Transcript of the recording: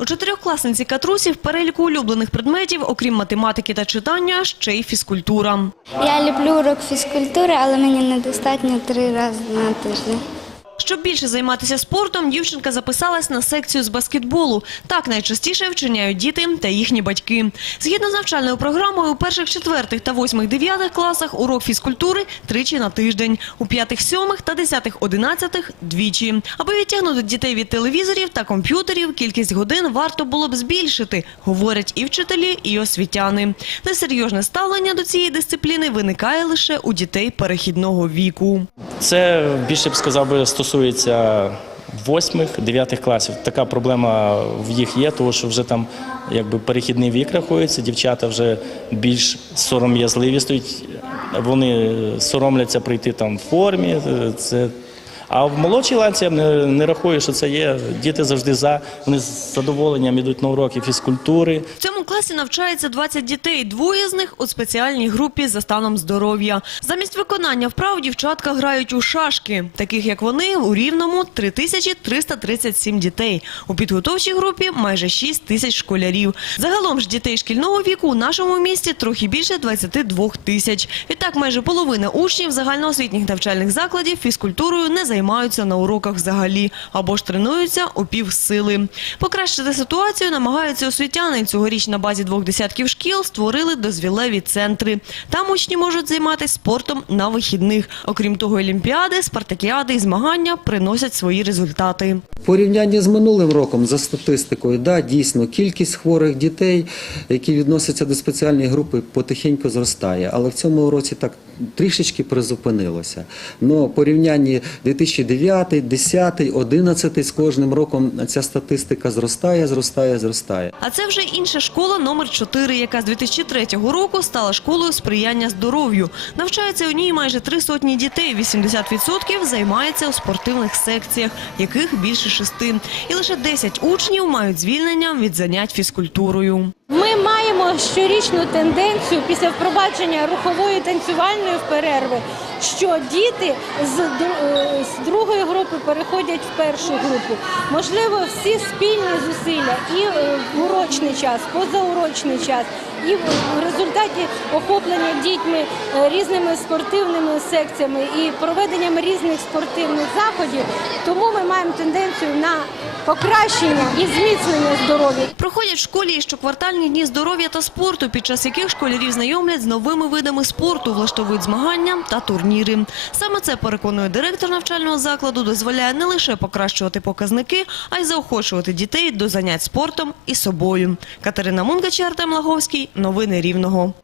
У чотирьохкласниці Катрусі в переліку улюблених предметів, окрім математики та читання, ще й фізкультура. Я люблю урок фізкультури, але мені недостатньо три рази на тиждень. Щоб більше займатися спортом, дівчинка записалась на секцію з баскетболу. Так найчастіше вчиняють діти та їхні батьки. Згідно з навчальною програмою, у перших, четвертих та восьмих, дев'ятих класах урок фізкультури тричі на тиждень, у п'ятих, сьомих та десятих, одинадцятих – двічі. Аби відтягнути дітей від телевізорів та комп'ютерів, кількість годин варто було б збільшити, говорять і вчителі, і освітяни. Несерйозне ставлення до цієї дисципліни виникає лише у дітей перехідного віку. Це більше б сказав би стосується восьмих, дев'ятих класів. Така проблема в їх є, тому що вже там якби перехідний вік рахується. Дівчата вже більш сором'язливі стоять. Вони соромляться прийти там в формі. Це а в молодшій ланці я не, рахую, що це є. Діти завжди за. Вони з задоволенням йдуть на уроки фізкультури. В цьому класі навчається 20 дітей, двоє з них у спеціальній групі за станом здоров'я. Замість виконання вправ дівчатка грають у шашки. Таких, як вони, у Рівному 3337 дітей. У підготовчій групі майже 6 тисяч школярів. Загалом ж дітей шкільного віку у нашому місті трохи більше 22 тисяч. Відтак майже половина учнів загальноосвітніх навчальних закладів фізкультурою не займаються на уроках взагалі або ж тренуються у півсили. Покращити ситуацію намагаються освітяни. Цьогоріч на базі двох десятків шкіл створили дозвілеві центри. Там учні можуть займатися спортом на вихідних. Окрім того, олімпіади, спартакіади і змагання приносять свої результати. В порівнянні з минулим роком, за статистикою, да, дійсно, кількість хворих дітей, які відносяться до спеціальної групи, потихеньку зростає. Але в цьому році так трішечки призупинилося. Но в порівнянні 2009, 2010, 2011 з кожним роком ця статистика зростає, зростає, зростає. А це вже інша школа номер 4, яка з 2003 року стала школою сприяння здоров'ю. Навчається у ній майже три сотні дітей. 80% займається у спортивних секціях, яких більше шести. І лише 10 учнів мають звільнення від занять фізкультурою. Ми маємо щорічну тенденцію після впровадження рухової танцювальної перерви, що діти з, е, другої групи переходять в першу групу. Можливо, всі спільні зусилля і е, в урочний час, позаурочний час, і в результаті охоплення дітьми е, різними спортивними секціями і проведенням різних спортивних заходів. Тому ми маємо тенденцію на покращення і зміцнення здоров'я. Проходять в школі і щоквартальні дні здоров'я та спорту, під час яких школярів знайомлять з новими видами спорту, влаштовують змагання та турніри. Саме це переконує директор навчального закладу, дозволяє не лише покращувати показники, а й заохочувати дітей до занять спортом і собою. Катерина Мунгача, Артем Лаговський. Новини Рівного.